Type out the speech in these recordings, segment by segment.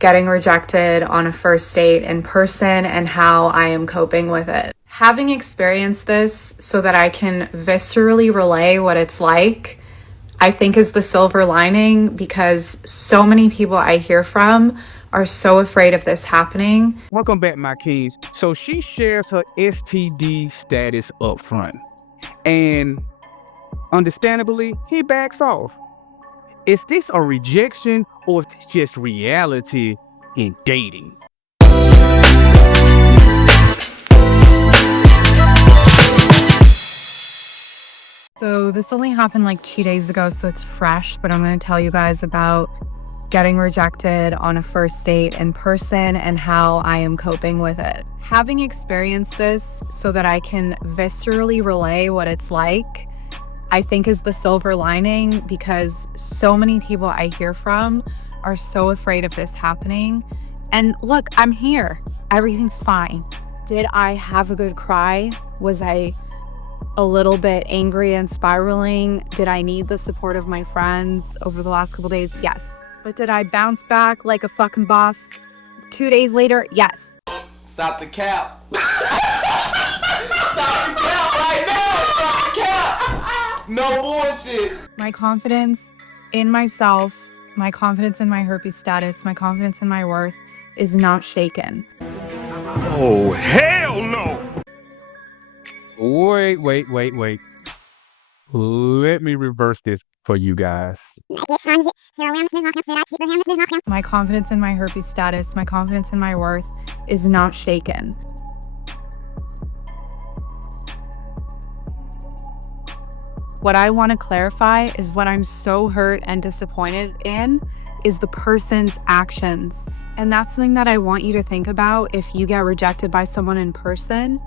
getting rejected on a first date in person and how I am coping with it. Having experienced this so that I can viscerally relay what it's like, I think is the silver lining, because so many people I hear from are so afraid of this happening. Welcome back, my kings. So she shares her STD status up front, and understandably, he backs off. Is this a rejection, or is this just reality in dating? So this only happened like 2 days ago, so it's fresh, but I'm going to tell you guys about getting rejected on a first date in person and how I am coping with it. Having experienced this so that I can viscerally relay what it's like, I think is the silver lining, because so many people I hear from are so afraid of this happening. And look, I'm here. Everything's fine. Did I have a good cry? Was I a little bit angry and spiraling? Did I need the support of my friends over the last couple days? Yes. But did I bounce back like a fucking boss 2 days later? Yes. Stop the cap. Stop the cap right now. Stop the cap. No bullshit. My confidence in myself, my confidence in my herpes status, my confidence in my worth is not shaken. Oh, hell no! Wait. Let me reverse this for you guys. My confidence in my herpes status, my confidence in my worth is not shaken. What I want to clarify is what I'm so hurt and disappointed in is the person's actions. And that's something that I want you to think about if you get rejected by someone in person.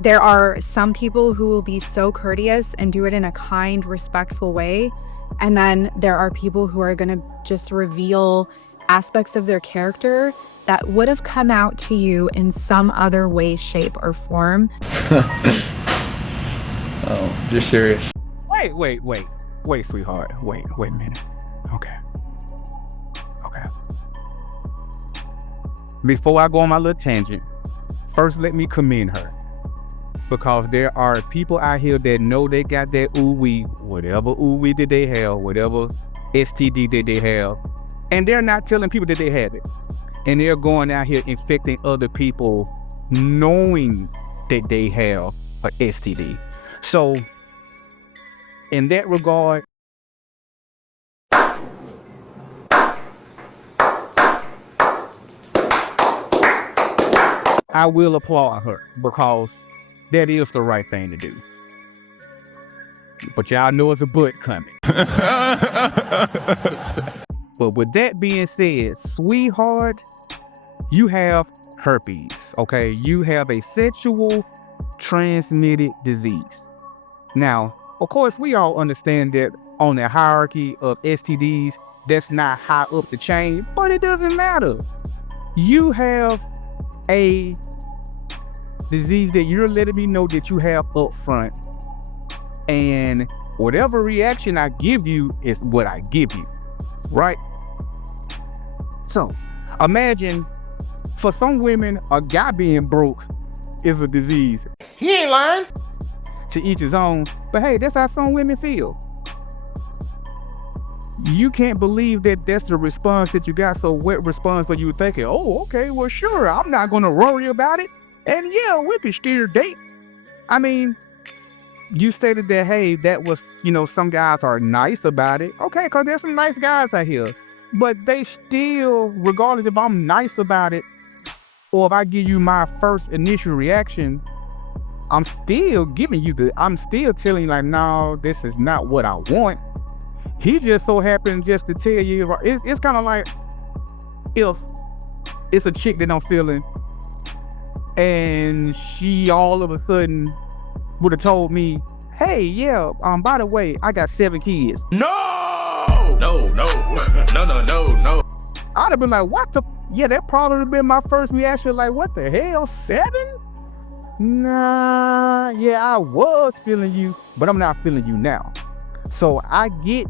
There are some people who will be so courteous and do it in a kind, respectful way. And then there are people who are going to just reveal aspects of their character that would have come out to you in some other way, shape, or form. Oh, you're serious. Wait, sweetheart. Wait a minute. Okay. Before I go on my little tangent, first let me commend her. Because there are people out here that know they got that ooh-wee, whatever ooh-wee did they have, whatever STD did they have, and they're not telling people that they had it. And they're going out here infecting other people knowing that they have a STD. So, in that regard, I will applaud her, because that is the right thing to do. But y'all know it's a but coming. But with that being said, sweetheart, you have herpes, okay? You have a sexual transmitted disease. Now, of course, we all understand that on the hierarchy of STDs, that's not high up the chain, but it doesn't matter. You have a disease that you're letting me know that you have up front, and whatever reaction I give you is what I give you, right? So imagine, for some women, a guy being broke is a disease. He ain't lying. To each his own, but hey, that's how some women feel. You can't believe that that's the response that you got. So what response were you thinking? Oh, okay, well, sure, I'm not gonna worry about it. And yeah, we can still date. I mean, you stated that, hey, that was, some guys are nice about it. Okay, because there's some nice guys out here. But they still, regardless if I'm nice about it, or if I give you my first initial reaction, I'm still telling you like, no, this is not what I want. He just so happened just to tell you, it's kind of like if it's a chick that I'm feeling, and she all of a sudden would have told me, hey, yeah, by the way, I got 7 kids. No! I'd have been like, what the? Yeah, that probably would have been my first reaction, like, what the hell, 7? Nah, yeah, I was feeling you, but I'm not feeling you now. So I get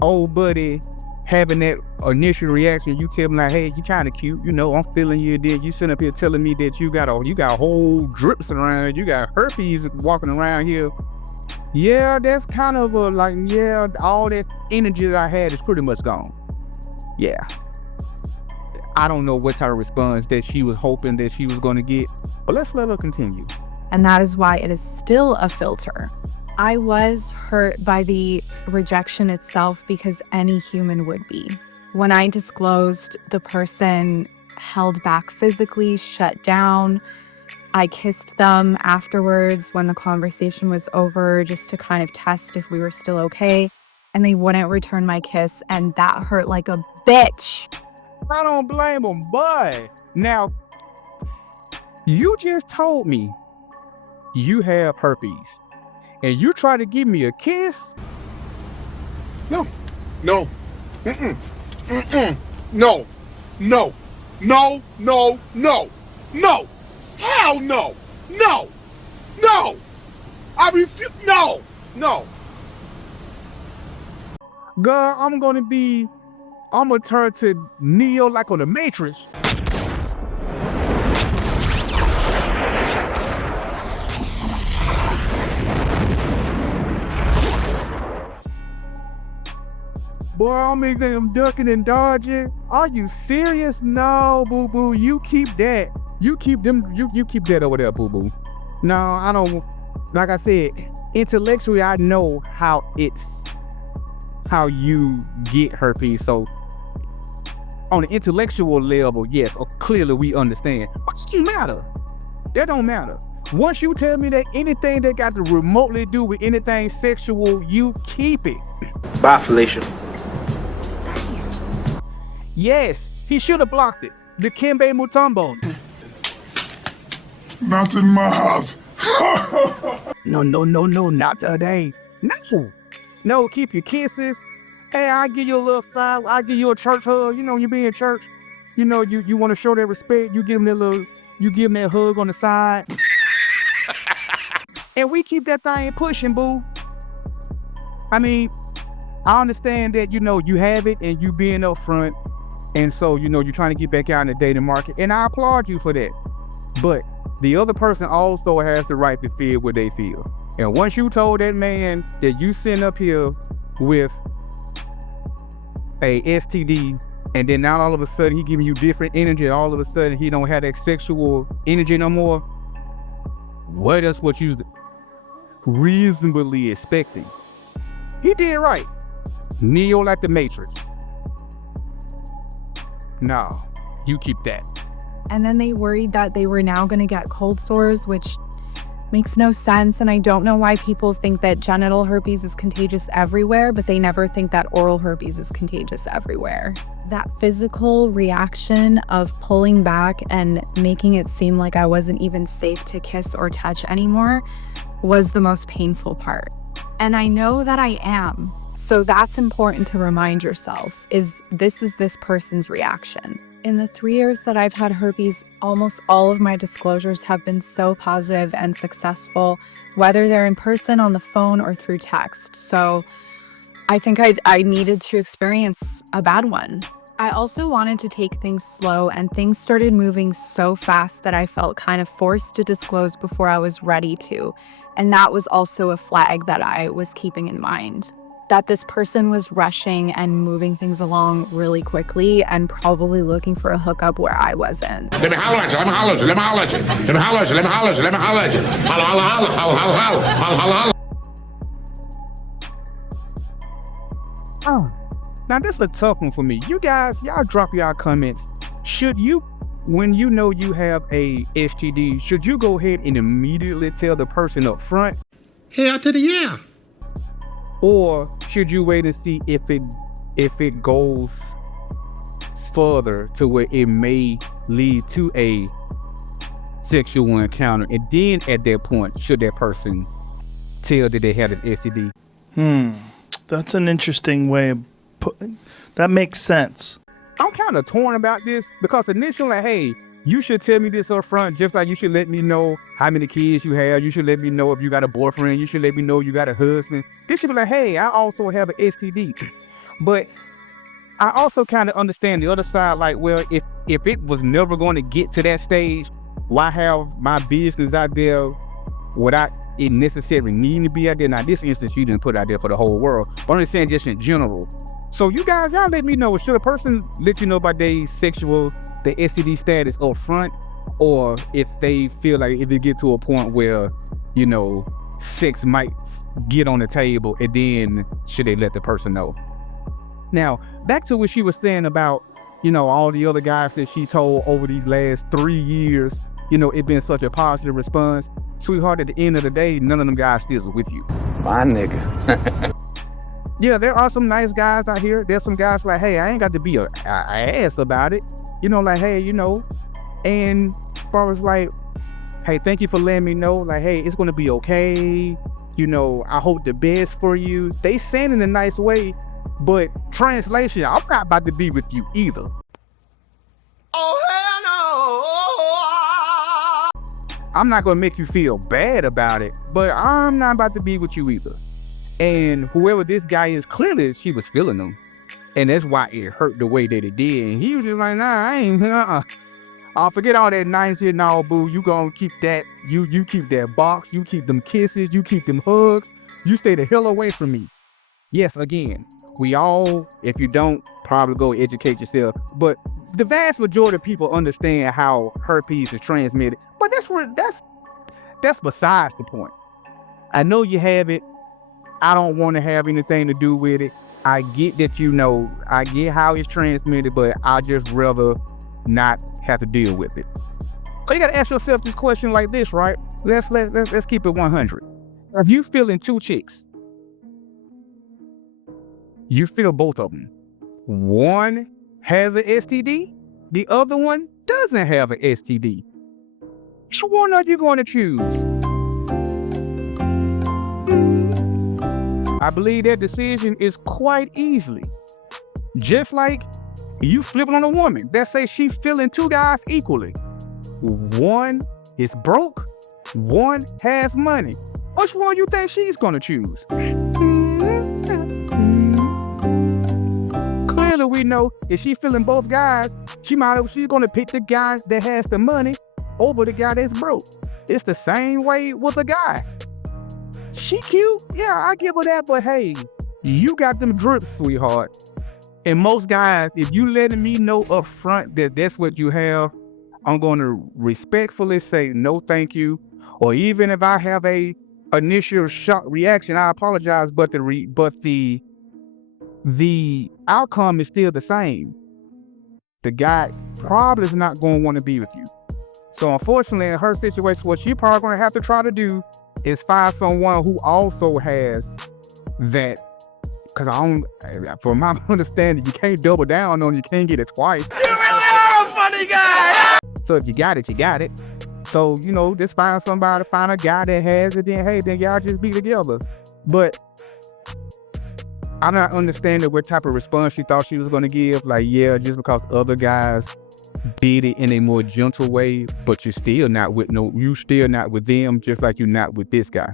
old buddy having that initial reaction. You tell me like, hey, you kind of cute, you know, I'm feeling you. Then you sit up here telling me that you got whole drips around, you got herpes walking around here. Yeah, that's kind of all that energy that I had is pretty much gone. Yeah. I don't know what type of response that she was hoping that she was going to get, but let's let her continue. And that is why it is still a filter. I was hurt by the rejection itself because any human would be. When I disclosed, the person held back physically, shut down. I kissed them afterwards when the conversation was over just to kind of test if we were still okay. And they wouldn't return my kiss, and that hurt like a bitch. I don't blame them, but now you just told me you have herpes and you try to give me a kiss? No. Mm-mm. No. Hell no. No. I refuse. No. Girl, I'm gonna turn to Neo like on the Matrix. Boy, I'm ducking and dodging. Are you serious? No, boo-boo, you keep that. You keep that over there, boo-boo. No, I don't, like I said, intellectually, I know how you get herpes. So on the intellectual level, yes, clearly we understand. But it doesn't matter. That don't matter. Once you tell me that anything that got to remotely do with anything sexual, you keep it. Bye, Felicia. Yes, he should have blocked it. The Kimbe Mutombo. Not in my house. No, not today. No, keep your kisses. Hey, I'll give you a little side. I'll give you a church hug. You know, you be in church. You know, you want to show that respect. You give them that hug on the side. And we keep that thing pushing, boo. I mean, I understand that, you know, you have it and you being up front. And so, you know, you're trying to get back out in the dating market. And I applaud you for that. But the other person also has the right to feel what they feel. And once you told that man that you sitting up here with a STD, and then now all of a sudden he giving you different energy, all of a sudden he don't have that sexual energy no more, what else what you reasonably expecting? He did right. Neo like the Matrix. No, you keep that. And then they worried that they were now going to get cold sores, which makes no sense. And I don't know why people think that genital herpes is contagious everywhere, but they never think that oral herpes is contagious everywhere. That physical reaction of pulling back and making it seem like I wasn't even safe to kiss or touch anymore was the most painful part. And I know that I am. So that's important to remind yourself, is this person's reaction. In the 3 years that I've had herpes, almost all of my disclosures have been so positive and successful, whether they're in person, on the phone, or through text. So I think I needed to experience a bad one. I also wanted to take things slow, and things started moving so fast that I felt kind of forced to disclose before I was ready to. And that was also a flag that I was keeping in mind. That this person was rushing and moving things along really quickly and probably looking for a hookup where I wasn't. Let me holler at you. Let me holler at you. Let me holler at you. Let me holler at you. Let me holler at you. Let me holler at you. Holla, holla, holla, holla, holla, holla, holla, holla. Oh, now this is a tough one for me. You guys, y'all drop y'all comments. Should you, when you know you have a STD, should you go ahead and immediately tell the person up front? Hell to the yeah. Or should you wait and see if it goes further to where it may lead to a sexual encounter, and then at that point, should that person tell that they have an STD? That's an interesting way of putting. That makes sense. I'm kind of torn about this because initially, hey, you should tell me this up front, just like you should let me know how many kids you have. You should let me know if you got a boyfriend. You should let me know you got a husband. This should be like, hey, I also have an STD. But I also kind of understand the other side, like, well, if it was never going to get to that stage, why have my business out there without it necessarily needing to be out there? Now, this instance, you didn't put it out there for the whole world, but I'm just saying just in general. So you guys, y'all let me know, should a person let you know about their STD status up front, or if they feel like if they get to a point where, you know, sex might get on the table, and then should they let the person know? Now, back to what she was saying about, you know, all the other guys that she told over these last 3 years, you know, it been such a positive response. Sweetheart, at the end of the day, none of them guys still with you. My nigga. Yeah, there are some nice guys out here. There's some guys like, hey, I ain't got to be a ass about it. You know, like, hey, you know, and as far as like, hey, thank you for letting me know. Like, hey, it's going to be okay. You know, I hope the best for you. They saying it in a nice way, but translation, I'm not about to be with you either. Oh, hell no. I'm not going to make you feel bad about it, but I'm not about to be with you either. And whoever this guy is, clearly she was feeling him. And that's why it hurt the way that it did. And he was just like, nah, I ain't, I'll forget all that nice shit and all, boo. You gonna keep that, you keep that box, you keep them kisses, you keep them hugs, you stay the hell away from me. Yes, again, we all, if you don't, probably go educate yourself. But the vast majority of people understand how herpes is transmitted. But that's besides the point. I know you have it. I don't want to have anything to do with it. I get that, you know, I get how it's transmitted, but I just rather not have to deal with it. But you gotta ask yourself this question like this, right? Let's keep it 100. If you feeling two chicks, you feel both of them. One has an STD, the other one doesn't have an STD. Which one are you going to choose? I believe that decision is quite easily. Just like you flipping on a woman that say she feeling two guys equally. One is broke, one has money. Which one you think she's gonna choose? Clearly we know if she feeling both guys, she's gonna pick the guy that has the money over the guy that's broke. It's the same way with a guy. She cute, yeah, I give her that, but hey, you got them drips, sweetheart. And most guys, if you letting me know up front that that's what you have, I'm going to respectfully say no thank you. Or even if I have a initial shock reaction, I apologize, but the outcome is still the same. The guy probably is not going to want to be with you. So unfortunately, in her situation, what she probably going to have to try to do is find someone who also has that. Because from my understanding, you can't double down on it, you can't get it twice. You really are a funny guy. So if you got it, you got it. So, you know, just find a guy that has it, then hey, then y'all just be together. But I'm not understanding what type of response she thought she was going to give. Like, yeah, just because other guys did it in a more gentle way, but you still not with them, just like you're not with this guy.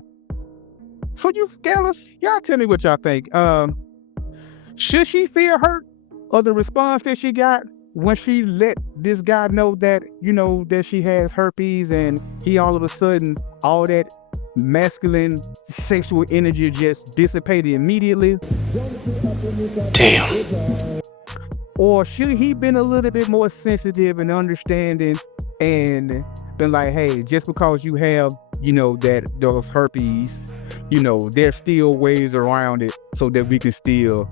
So you fellas, y'all tell me what y'all think. Should she feel hurt or the response that she got when she let this guy know that, you know, that she has herpes, and he all of a sudden, all that masculine sexual energy just dissipated immediately? Damn. Or should he been a little bit more sensitive and understanding and been like, hey, just because you have, you know, those herpes, you know, there's still ways around it so that we can still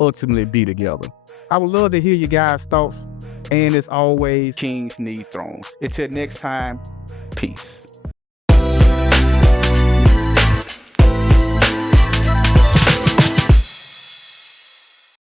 ultimately be together. I would love to hear you guys' thoughts. And as always, kings need thrones. Until next time, peace.